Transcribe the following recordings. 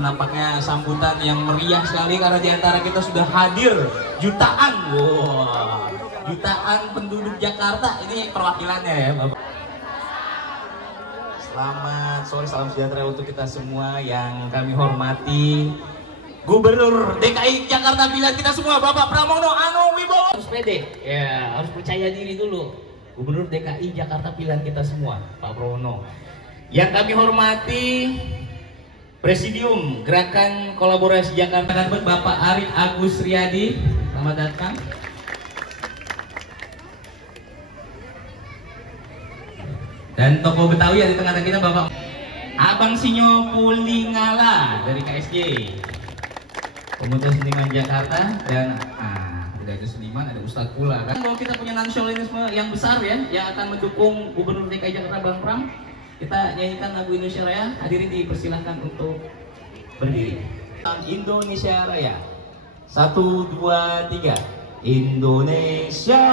nampaknya sambutan yang meriah sekali karena diantara kita sudah hadir jutaan, jutaan penduduk Jakarta. Ini perwakilannya ya Bapak. Selamat sore, salam sejahtera untuk kita semua yang kami hormati. Gubernur DKI Jakarta pilihan kita semua, Bapak Pramono Anung Wibowo. Harus pede, ya harus percaya diri dulu. Gubernur DKI Jakarta pilihan kita semua, Pak Pramono. Yang kami hormati Presidium Gerakan Kolaborasi Jakarta, Bapak Arif Agus Riyadi, selamat datang. Dan tokoh Betawi yang di tengah-tengah kita Bapak Abang Sinyo Pulingala dari KSJ, Pemuda Seniman Jakarta. Dan tidak ada seniman, ada Ustadz pula kan. Bahwa kita punya nasionalisme yang besar ya, yang akan mendukung Gubernur DKI Jakarta Bang Pram. Kita nyanyikan lagu Indonesia Raya. Hadirin dipersilahkan untuk berdiri. Indonesia Raya. 1, 2, 3. Indonesia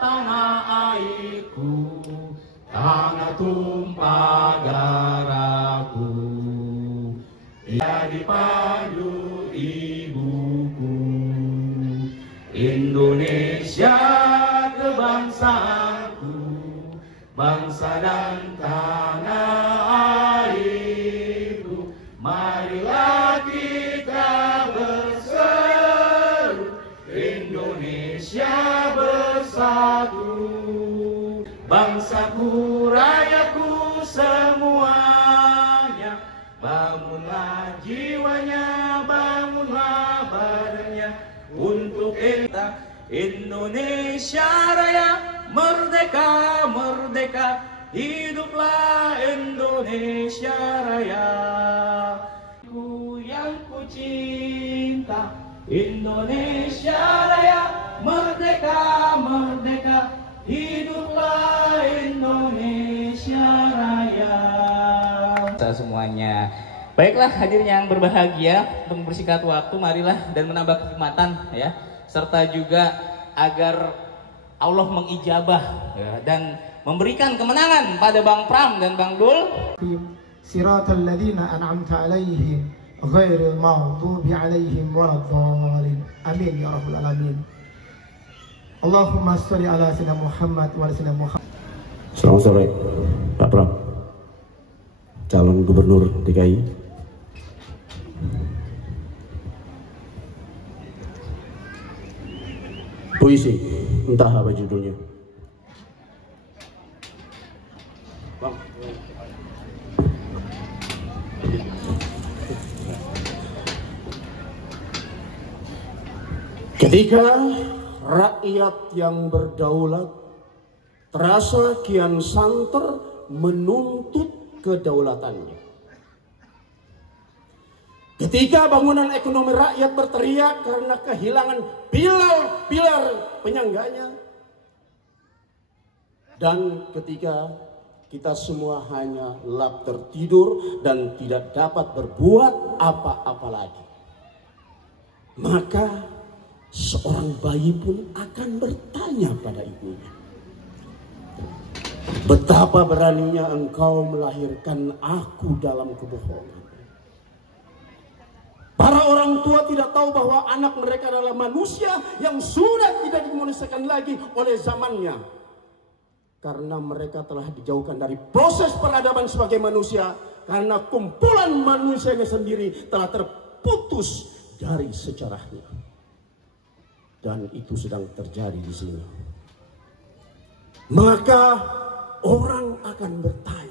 tanah airku, tanah tumpah darahku, ia dipandu ibuku. Indonesia kebangsaanku, bangsa dan tanah airku. Marilah kita berseru, Indonesia bersatu. Bangsaku, rayaku semuanya, bangunlah jiwanya, bangunlah badannya untuk kita. Indonesia Raya, merdeka, merdeka, hiduplah Indonesia Raya. Ku yang ku cinta, Indonesia Raya, merdeka, merdeka, hiduplah Indonesia Raya. Semuanya. Baiklah hadirin yang berbahagia, untuk mempersingkat waktu marilah dan menambah kenikmatan ya, serta juga agar Allah mengijabah ya, dan memberikan kemenangan pada Bang Pram dan Bang Dul. Siratal ladzina an'amta 'alaihim ghairil maghdubi 'alaihim waladdallin. Amin ya rabbal alamin. Allahumma sholli ala sayyidina Muhammad wa ala sayyidina Muhammad. Selamat sore Pak Pram, calon gubernur DKI. Puisi, entah apa judulnya. Bang. Ketika rakyat yang berdaulat terasa kian santer menuntut kedaulatannya. Ketika bangunan ekonomi rakyat berteriak karena kehilangan pilar-pilar penyangganya. Dan ketika kita semua hanya lap tertidur dan tidak dapat berbuat apa-apa lagi. Maka seorang bayi pun akan bertanya pada ibunya, betapa beraninya engkau melahirkan aku dalam kebohongan. Para orang tua tidak tahu bahwa anak mereka adalah manusia yang sudah tidak dimanusiakan lagi oleh zamannya. Karena mereka telah dijauhkan dari proses peradaban sebagai manusia. Karena kumpulan manusianya sendiri telah terputus dari sejarahnya. Dan itu sedang terjadi di sini. Maka orang akan bertanya,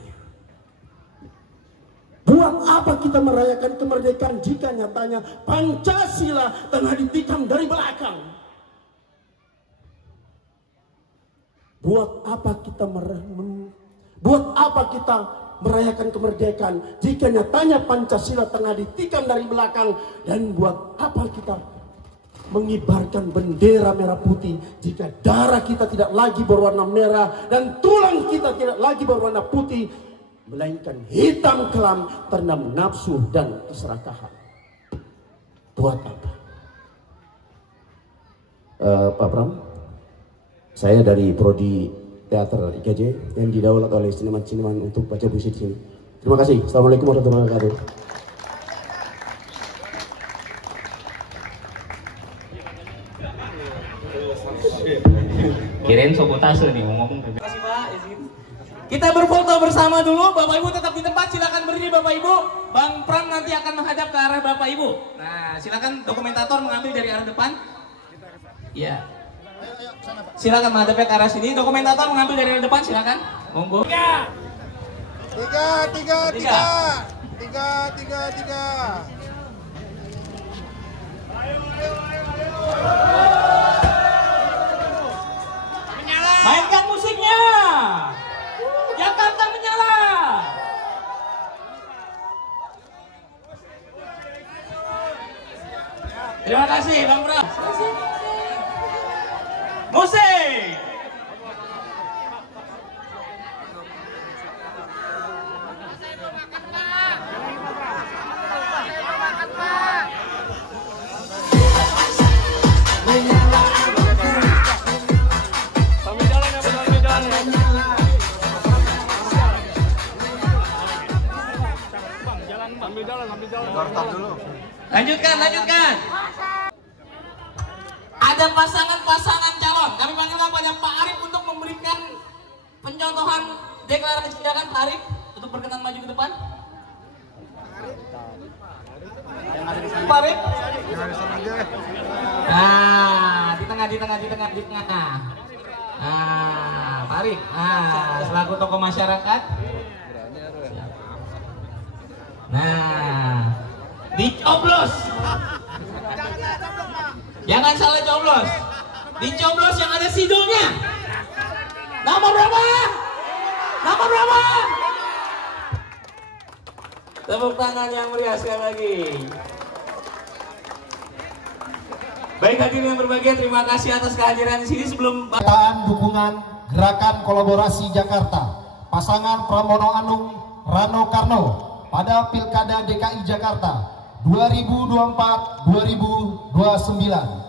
buat apa kita merayakan kemerdekaan jika nyatanya Pancasila tengah ditikam dari belakang? Buat apa kita merayakan kemerdekaan jika nyatanya Pancasila tengah ditikam dari belakang? Dan buat apa kita mengibarkan bendera merah putih jika darah kita tidak lagi berwarna merah dan tulang kita tidak lagi berwarna putih, melainkan hitam kelam, terendam nafsu dan keserakahan? Buat apa? Pak Pram, saya dari Prodi Teater IKJ yang didaulat oleh seniman-seniman untuk baca puisi di sini. Terima kasih. Assalamualaikum warahmatullahi wabarakatuh. Kirain sabotase nih ngomong. Terima kasih Pak, izin. Kita berfoto bersama dulu, Bapak Ibu tetap di tempat, silakan berdiri Bapak Ibu. Bang Pram nanti akan menghadap ke arah Bapak Ibu. Nah, silakan dokumentator mengambil dari arah depan. Ya. Silakan menghadap ke arah sini. Dokumentator mengambil dari arah depan, silakan. Monggo. Tiga. Mainkan musiknya. Jakarta menyala. Terima kasih Bang Pram. Musik. Lanjutkan. Ada pasangan-pasangan calon. Kami panggilkan pada Pak Arif untuk memberikan pencontohan deklarasi silakan Pak Arif untuk berkenan maju ke depan. Pak Arif. Nah, di tengah. Nah, Pak Arif. Nah, selaku tokoh masyarakat. Nah, dicoblos. Jangan salah coblos. Dicoblos yang ada sidulnya. Nomor berapa? Tepuk tangan yang meriah sekali lagi. Baik hadirin yang berbahagia, terima kasih atas kehadiran di sini. Sebelum dukungan Gerakan Kolaborasi Jakarta pasangan Pramono Anung Rano Karno pada Pilkada DKI Jakarta 2024-2029.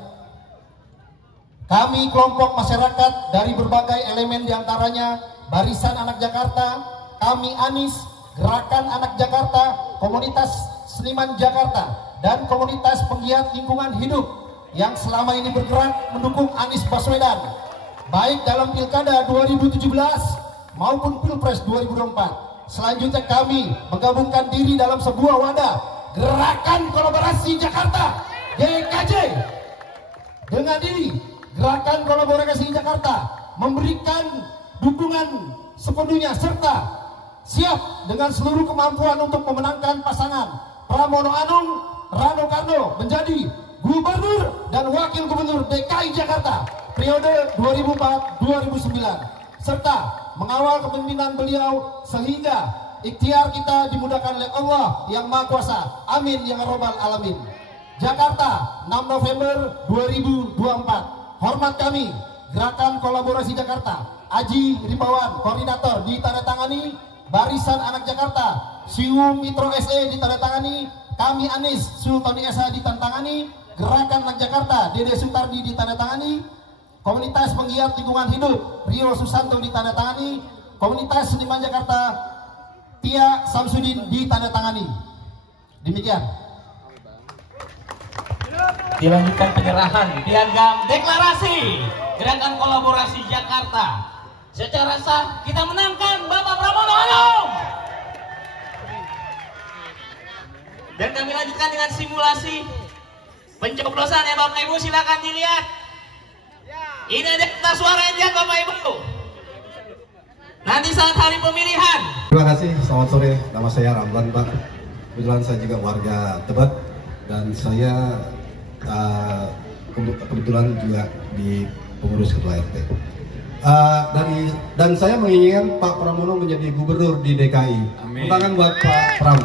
Kami kelompok masyarakat dari berbagai elemen diantaranya Barisan Anak Jakarta, Kami Anies, Gerakan Anak Jakarta, Komunitas Seniman Jakarta, dan Komunitas Penggiat Lingkungan Hidup yang selama ini bergerak mendukung Anies Baswedan baik dalam Pilkada 2017 maupun Pilpres 2024. Selanjutnya kami menggabungkan diri dalam sebuah wadah Gerakan Kolaborasi Jakarta GKJ. Dengan diri Gerakan Kolaborasi Jakarta memberikan dukungan sepenuhnya serta siap dengan seluruh kemampuan untuk memenangkan pasangan Pramono Anung Rano Karno menjadi Gubernur dan Wakil Gubernur DKI Jakarta periode 2004-2009 serta mengawal kepemimpinan beliau sehingga ikhtiar kita dimudahkan oleh Allah yang Maha Kuasa. Amin ya rabbal alamin. Jakarta 6 November 2024. Hormat kami Gerakan Kolaborasi Jakarta Aji Ribawan koordinator ditandatangani, Barisan Anak Jakarta Siu Mitro SE ditandatangani, Kami Anies Sultani Esa ditandatangani, Gerakan Anak Jakarta Dede Sutardi ditandatangani, Komunitas Penggiat Lingkungan Hidup Rio Susanto ditandatangani, Komunitas Seniman Jakarta Tia Samsudin ditandatangani. Demikian. dilanjutkan penyerahan piagam deklarasi Gerakan Kolaborasi Jakarta. Secara sah kita menangkan Bapak Pramono Anung. Dan kami lanjutkan dengan simulasi pencoblosan ya Bapak Ibu, silakan dilihat. Ini ada kertas suara yang lihat Bapak Ibu. Nanti saat hari pemilihan. Terima kasih, selamat sore. Nama saya Ramlan Pak. Kebetulan saya juga warga Tebet dan saya kebetulan juga di pengurus ketua RT. Dan saya menginginkan Pak Pramono menjadi gubernur di DKI. Tangan buat Pak Pram.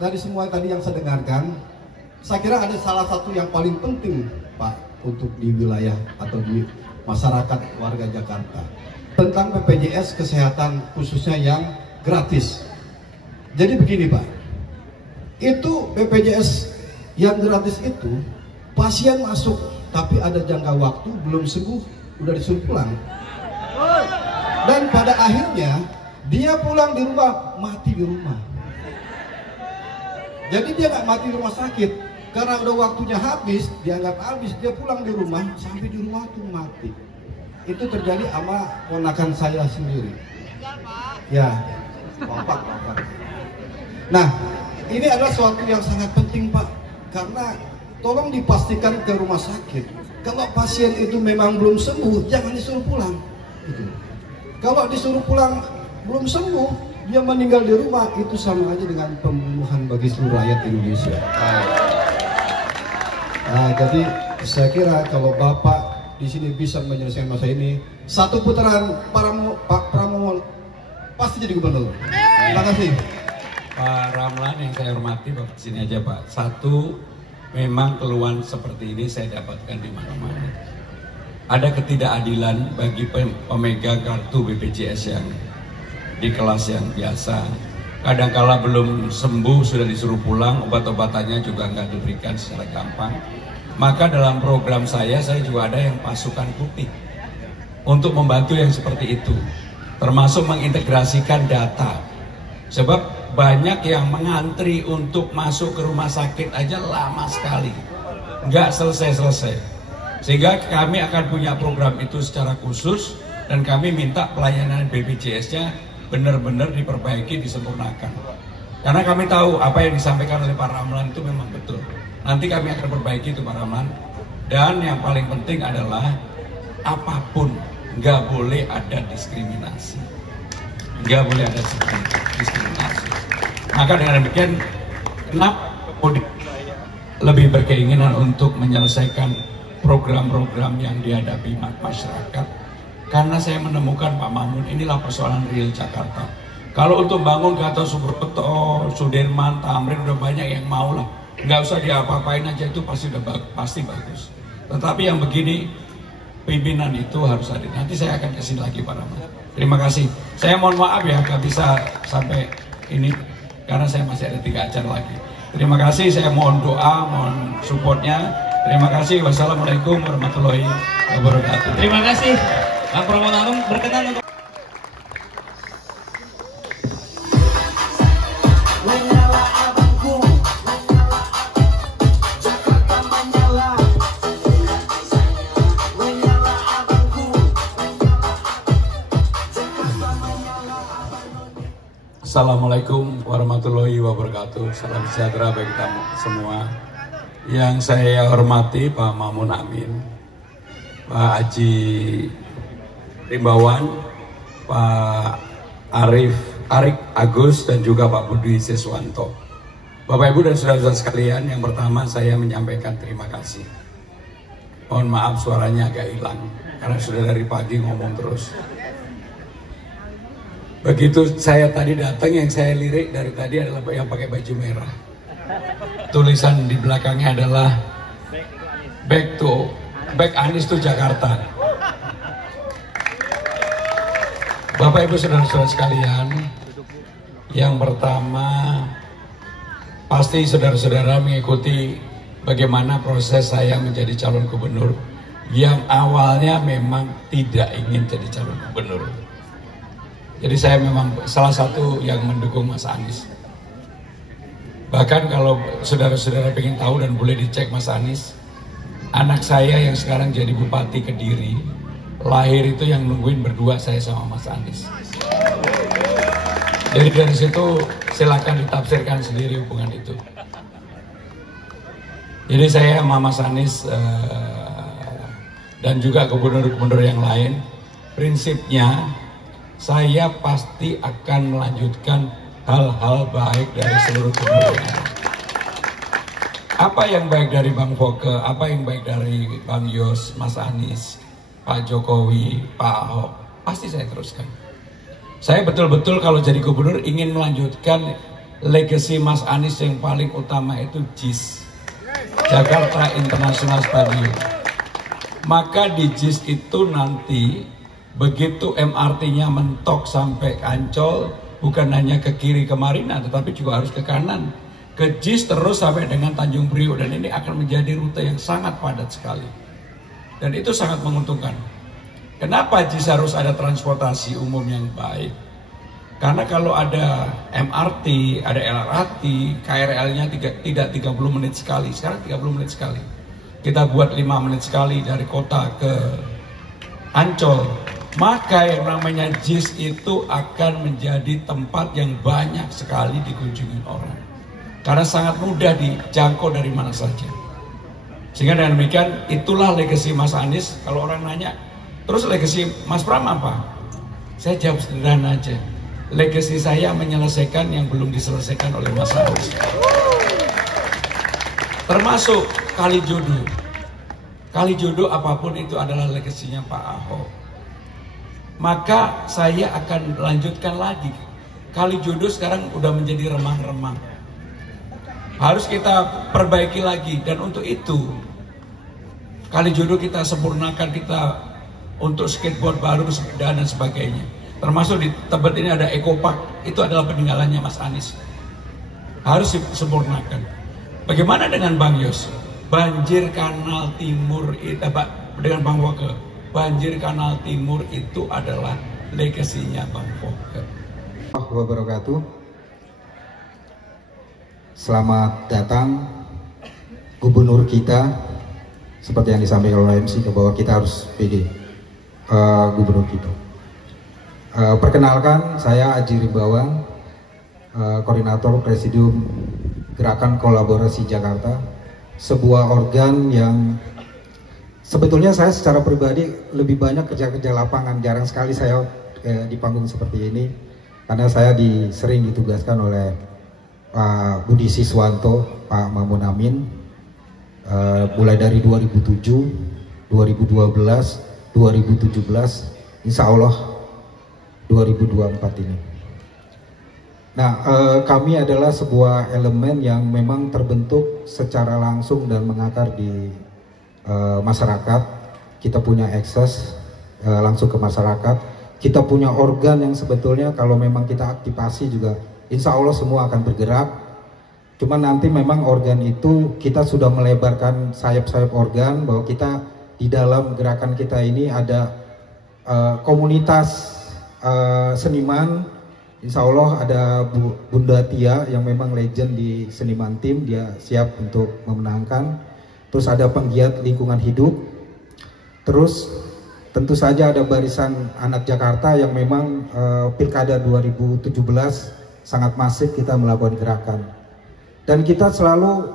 Dari semua tadi yang saya dengarkan, saya kira ada salah satu yang paling penting Pak untuk di wilayah atau di masyarakat warga Jakarta tentang BPJS Kesehatan khususnya yang gratis. Jadi begini Pak, itu BPJS yang gratis itu pasien masuk tapi ada jangka waktu belum sembuh udah disuruh pulang, dan pada akhirnya dia pulang di rumah mati di rumah. Jadi dia nggak mati di rumah sakit, Karena udah waktunya habis, dianggap habis, dia pulang di rumah, sampai di rumah tuh mati. Itu terjadi sama ponakan saya sendiri. Ya, Bapak. Nah, ini adalah sesuatu yang sangat penting, Pak. Karena tolong dipastikan ke rumah sakit. Kalau pasien itu memang belum sembuh, jangan disuruh pulang. Gitu. Kalau disuruh pulang belum sembuh, dia meninggal di rumah, itu sama aja dengan pembunuhan bagi seluruh rakyat Indonesia. Nah, jadi saya kira kalau Bapak di sini bisa menyelesaikan masalah ini, satu putaran Pak Pramono pasti jadi gubernur. Terima kasih. Pak Ramlan yang saya hormati, Bapak sini aja Pak. Satu, memang keluhan seperti ini saya dapatkan di mana-mana. Ada ketidakadilan bagi pemegang kartu BPJS yang di kelas yang biasa. Kadangkala belum sembuh sudah disuruh pulang, obat-obatannya juga nggak diberikan secara gampang. Maka dalam program saya juga ada yang pasukan putih untuk membantu yang seperti itu, termasuk mengintegrasikan data. Sebab banyak yang mengantri untuk masuk ke rumah sakit aja lama sekali, nggak selesai-selesai. Sehingga kami akan punya program itu secara khusus dan kami minta pelayanan BPJS-nya benar-benar diperbaiki, disempurnakan. Karena kami tahu apa yang disampaikan oleh Pak Ramlan itu memang betul. Nanti kami akan perbaiki itu Pak Ramlan. Dan yang paling penting adalah apapun nggak boleh ada diskriminasi. Nggak boleh ada diskriminasi. Maka dengan demikian, kenapa lebih berkeinginan untuk menyelesaikan program-program yang dihadapi masyarakat? Karena saya menemukan Pak Mamun, inilah persoalan real Jakarta. Kalau untuk bangun Gatot Subroto, Sudirman, Tamrin udah banyak yang mau lah, nggak usah diapa-apain aja, itu pasti bagus. Tetapi yang begini, pimpinan itu harus hadir. Nanti saya akan kasih lagi Pak Rahmat. Terima kasih. Saya mohon maaf ya, nggak bisa sampai ini karena saya masih ada 3 acara lagi. Terima kasih. Saya mohon doa, mohon supportnya. Terima kasih. Wassalamualaikum warahmatullahi wabarakatuh. Terima kasih. Pak Pramono berkenan untuk Assalamualaikum warahmatullahi wabarakatuh. Salam sejahtera bagi kita semua. Yang saya hormati Pak Mamun Amin, Pak Haji Rimbawan, Pak Arik Agus, dan juga Pak Budi Siswanto. Bapak Ibu dan saudara-saudara sekalian, yang pertama saya menyampaikan terima kasih. Mohon maaf suaranya agak hilang karena sudah dari pagi ngomong terus. Begitu saya tadi datang, yang saya lirik dari tadi adalah yang pakai baju merah. Tulisan di belakangnya adalah Back Anies to Jakarta. Bapak Ibu saudara-saudara sekalian, yang pertama pasti saudara-saudara mengikuti bagaimana proses saya menjadi calon gubernur, yang awalnya memang tidak ingin jadi calon gubernur. Jadi saya memang salah satu yang mendukung Mas Anies. Bahkan kalau saudara-saudara ingin tahu dan boleh dicek Mas Anies, anak saya yang sekarang jadi Bupati Kediri, lahir itu yang nungguin berdua saya sama Mas Anies. Jadi dari situ silakan ditafsirkan sendiri hubungan itu. Jadi saya sama Mas Anies dan juga gubernur-gubernur yang lain, prinsipnya saya pasti akan melanjutkan hal-hal baik dari seluruh gubernur. Apa yang baik dari Bang Foke, apa yang baik dari Bang Yos, Mas Anies, Pak Jokowi, Pak Ahok, pasti saya teruskan. Saya betul-betul kalau jadi gubernur ingin melanjutkan legacy Mas Anies yang paling utama, itu JIS, Jakarta International Stadium. Maka di JIS itu nanti begitu MRT-nya mentok sampai Ancol, bukan hanya ke kiri ke Marina, tetapi juga harus ke kanan, ke JIS terus sampai dengan Tanjung Priok, dan ini akan menjadi rute yang sangat padat sekali. Dan itu sangat menguntungkan. Kenapa JIS harus ada transportasi umum yang baik? Karena kalau ada MRT, ada LRT, KRL-nya tidak 30 menit sekali, sekarang 30 menit sekali. Kita buat 5 menit sekali dari kota ke Ancol. Maka yang namanya JIS itu akan menjadi tempat yang banyak sekali dikunjungi orang. Karena sangat mudah dijangkau dari mana saja. Sehingga dengan demikian itulah legasi Mas Anies. Kalau orang nanya, terus legasi Mas Pram apa? Saya jawab sederhana aja. Legasi saya menyelesaikan yang belum diselesaikan oleh Mas Anies. Termasuk Kalijodo. Kalijodo apapun itu adalah legasinya Pak Ahok. Maka saya akan lanjutkan lagi. Kalijodo sekarang udah menjadi remang-remang. Harus kita perbaiki lagi. Dan untuk itu Kalijodo kita sempurnakan, kita untuk skateboard baru dan sebagainya. Termasuk di Tebet ini ada Eco Park. Itu adalah peninggalannya Mas Anies. Harus disempurnakan. Bagaimana dengan Bang Yos? Banjir Kanal Timur dengan Bang Woke. Banjir Kanal Timur itu adalah legasinya Bang Woke. Wabarakatuh. Selamat datang Gubernur kita, seperti yang disampaikan oleh MC bahwa kita harus pede Gubernur kita. Perkenalkan, saya Aji Rimbawan, Koordinator Presidium Gerakan Kolaborasi Jakarta, sebuah organ yang sebetulnya saya secara pribadi lebih banyak kerja-kerja lapangan. Jarang sekali saya di panggung seperti ini, karena saya sering ditugaskan oleh Pak Budi Siswanto, Pak Mamun Amin, mulai dari 2007, 2012, 2017, insya Allah 2024 ini. Nah, kami adalah sebuah elemen yang memang terbentuk secara langsung dan mengakar di masyarakat. Kita punya akses langsung ke masyarakat. Kita punya organ yang sebetulnya kalau memang kita aktifasi juga, insya Allah semua akan bergerak. Cuma nanti memang organ itu kita sudah melebarkan sayap-sayap organ, bahwa kita di dalam gerakan kita ini ada komunitas seniman. Insya Allah ada Bunda Tia yang memang legend di seniman tim, dia siap untuk memenangkan. Terus ada penggiat lingkungan hidup. Terus tentu saja ada barisan anak Jakarta yang memang Pilkada 2017 sangat masif kita melakukan gerakan. Dan kita selalu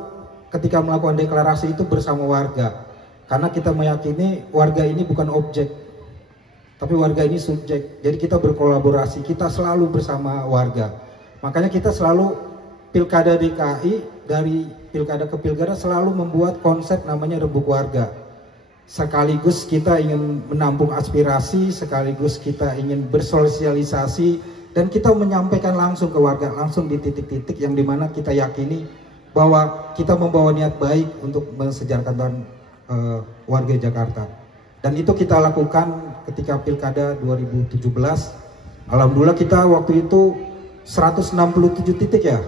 ketika melakukan deklarasi itu bersama warga. Karena kita meyakini warga ini bukan objek, tapi warga ini subjek. Jadi kita berkolaborasi, kita selalu bersama warga. Makanya kita selalu Pilkada DKI, dari pilkada ke pilkada selalu membuat konsep namanya Rembuk Warga. Sekaligus kita ingin menampung aspirasi, sekaligus kita ingin bersosialisasi, dan kita menyampaikan langsung ke warga, langsung di titik-titik yang dimana kita yakini bahwa kita membawa niat baik untuk mensejahterakan warga Jakarta. Dan itu kita lakukan ketika Pilkada 2017. Alhamdulillah kita waktu itu 167 titik ya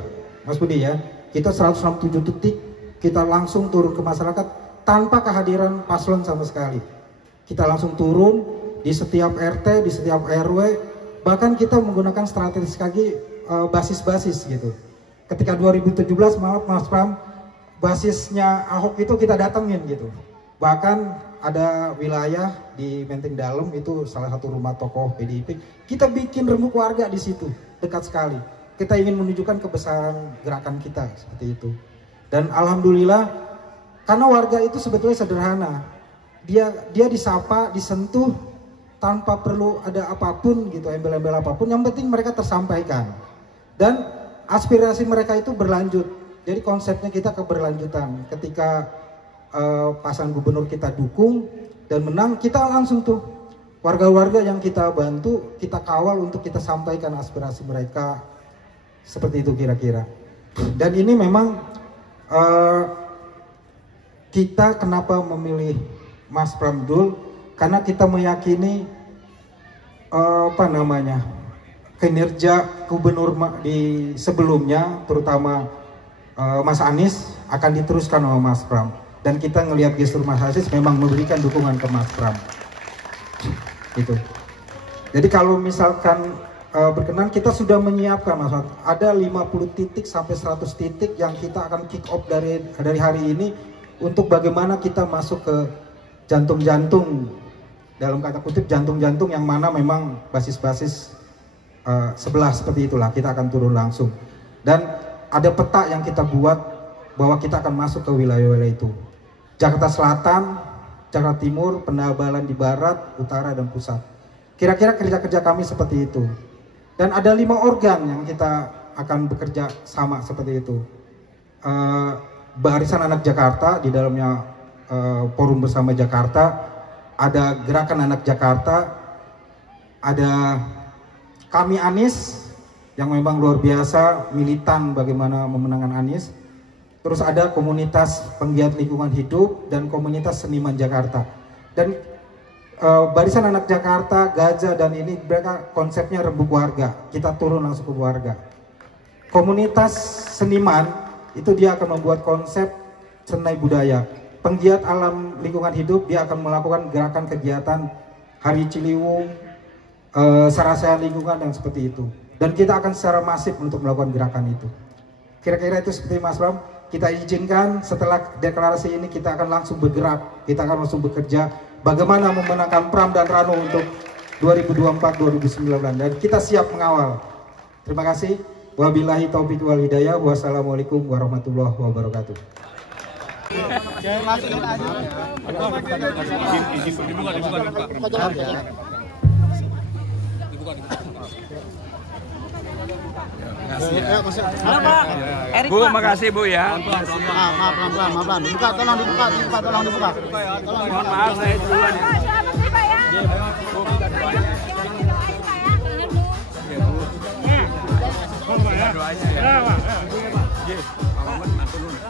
Mas Budi ya. Kita 167 titik, kita langsung turun ke masyarakat tanpa kehadiran paslon sama sekali. Kita langsung turun di setiap RT, di setiap RW, bahkan kita menggunakan strategi basis-basis gitu. Ketika 2017 maaf Mas Pram, basisnya Ahok itu kita datengin gitu. Bahkan ada wilayah di Menteng Dalam, itu salah satu rumah tokoh PDIP, kita bikin Rembuk Warga di situ, dekat sekali. Kita ingin menunjukkan kebesaran gerakan kita seperti itu. Dan alhamdulillah, karena warga itu sebetulnya sederhana. Dia disapa, disentuh tanpa perlu ada apapun gitu, embel-embel apapun. Yang penting mereka tersampaikan. Dan aspirasi mereka itu berlanjut. Jadi konsepnya kita keberlanjutan. Ketika pasangan gubernur kita dukung dan menang, kita langsung tuh warga-warga yang kita bantu, kita kawal untuk kita sampaikan aspirasi mereka. Seperti itu kira-kira. Dan ini memang kita kenapa memilih Mas Pram Dul, karena kita meyakini kinerja gubernur di sebelumnya, terutama Mas Anies, akan diteruskan oleh Mas Pram. Dan kita ngelihat gestur Mas Anies memang memberikan dukungan ke Mas Pram. Itu. Jadi kalau misalkan berkenan, kita sudah menyiapkan Mas Fat, ada 50 titik sampai 100 titik yang kita akan kick off dari hari ini untuk bagaimana kita masuk ke jantung-jantung, dalam kata kutip jantung-jantung yang mana memang basis-basis sebelah seperti itulah, kita akan turun langsung. Dan ada peta yang kita buat bahwa kita akan masuk ke wilayah-wilayah itu. Jakarta Selatan, Jakarta Timur, Pendabalan di Barat, Utara, dan Pusat. Kira-kira kerja-kerja kami seperti itu. Dan ada 5 organ yang kita akan bekerja sama seperti itu. Barisan Anak Jakarta, di dalamnya Forum Bersama Jakarta, ada Gerakan Anak Jakarta, ada kami Anies, yang memang luar biasa, militan bagaimana memenangkan Anies. Terus ada komunitas penggiat lingkungan hidup dan komunitas seniman Jakarta. Dan Barisan Anak Jakarta, Gajah, dan ini mereka konsepnya rembuk warga. Kita turun langsung ke warga. Komunitas seniman itu dia akan membuat konsep seni budaya. Penggiat alam lingkungan hidup dia akan melakukan gerakan kegiatan Hari Ciliwung, Sarasaya Lingkungan, dan seperti itu. Dan kita akan secara masif untuk melakukan gerakan itu. Kira-kira itu seperti Mas Bram. Kita izinkan setelah deklarasi ini kita akan langsung bergerak, kita akan langsung bekerja bagaimana memenangkan Pram dan Rano untuk 2024-2019 dan kita siap mengawal. Terima kasih. Wabillahi taufiq wal hidayah. Wassalamualaikum warahmatullahi wabarakatuh. Bu, makasih Bu ya. Pelan-pelan. Dibuka, tolong dibuka. Mohon maaf saya duluan. Doanya ya.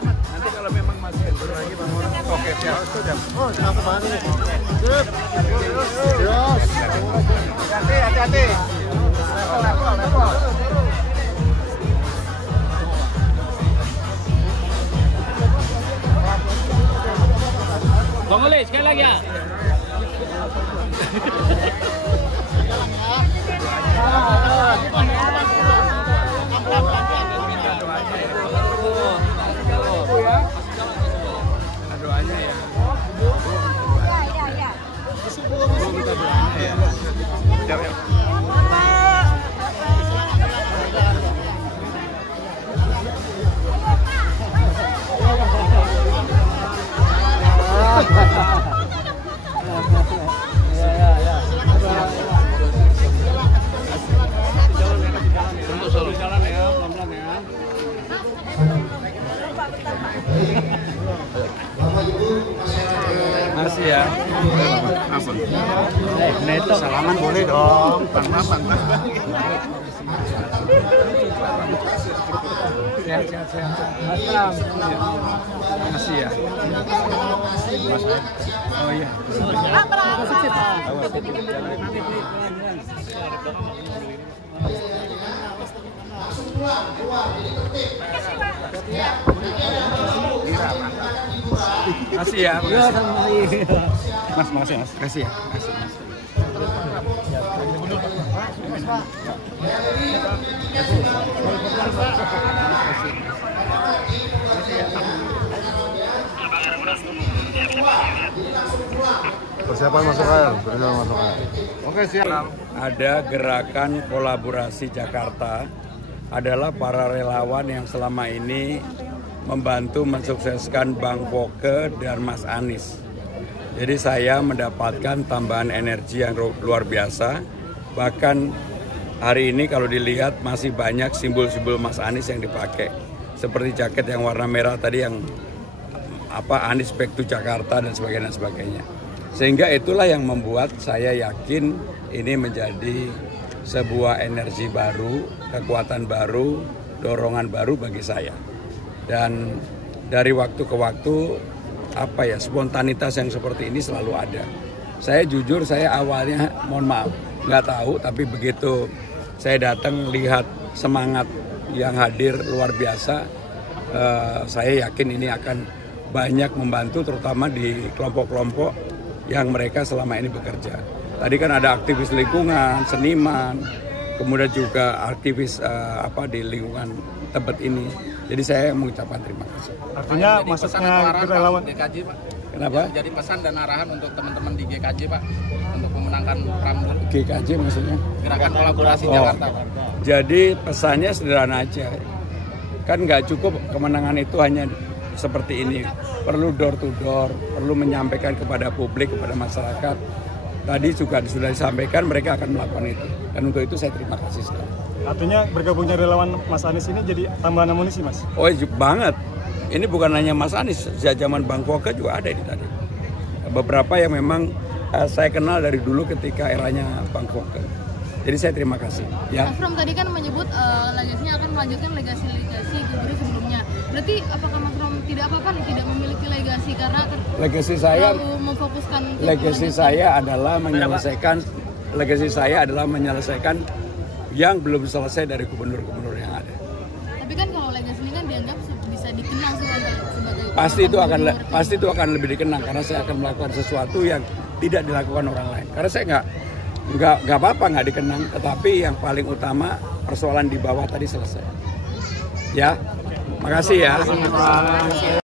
Nanti kalau memang masih ada lagi Bang Orang. Oke, siap. Oh, kenapa banget? Terus. Hati-hati. Bang Oli, sekali lagi ya. Doanya ya. Masih ya. Apa? Neto. Salaman boleh dong. Bang. Sehat. Masih ya. Oh iya. Masih ya, Mas, makasih Mas. Kasih ya, kasih Mas. Persiapan masuk air, Oke, siap. Ada gerakan kolaborasi Jakarta, adalah para relawan yang selama ini membantu mensukseskan Bang Foke dan Mas Anies. Jadi saya mendapatkan tambahan energi yang luar biasa. Bahkan hari ini kalau dilihat masih banyak simbol-simbol Mas Anies yang dipakai. Seperti jaket yang warna merah tadi yang Anies Back to Jakarta dan sebagainya. Sehingga itulah yang membuat saya yakin ini menjadi sebuah energi baru, kekuatan baru, dorongan baru bagi saya. Dan dari waktu ke waktu spontanitas yang seperti ini selalu ada. Saya jujur, saya awalnya mohon maaf nggak tahu, tapi begitu saya datang lihat semangat yang hadir luar biasa, saya yakin ini akan banyak membantu, terutama di kelompok-kelompok yang mereka selama ini bekerja. Tadi kan ada aktivis lingkungan, seniman, kemudian juga aktivis di lingkungan tempat ini. Jadi saya mengucapkan terima kasih. Artinya masuknya relawan GKJ, Pak. Kenapa? Jadi pesan dan arahan untuk teman-teman di GKJ, Pak, untuk memenangkan Prambors. GKJ maksudnya? Gerakan Kolaborasi Jakarta, Pak. Jadi pesannya sederhana aja. Kan nggak cukup kemenangan itu hanya seperti ini. Perlu door to door, perlu menyampaikan kepada publik, kepada masyarakat. Tadi juga sudah disampaikan mereka akan melakukan itu. Dan untuk itu saya terima kasih sekali. Artinya bergabungnya relawan Mas Anies ini jadi tambahan amunisi, Mas? Oh banget. Ini bukan hanya Mas Anies, sejak zaman Bang Foke juga ada ini tadi. Beberapa yang memang saya kenal dari dulu ketika eranya Bang Foke. Jadi saya terima kasih. Ya. Mas Pram tadi kan menyebut legasinya akan melanjutkan legasi gubernur sebelumnya. Berarti apakah Mas Pram tidak apa-apa nih tidak memiliki legasi karena legasi saya adalah menyelesaikan yang belum selesai dari gubernur-gubernur yang ada. Tapi kan kalau legasi ini kan dianggap bisa dikenang sebagai pasti itu akan lebih dikenang karena saya akan melakukan sesuatu yang tidak dilakukan orang lain. Karena saya nggak apa-apa nggak dikenang, tetapi yang paling utama persoalan di bawah tadi selesai. Ya, makasih ya.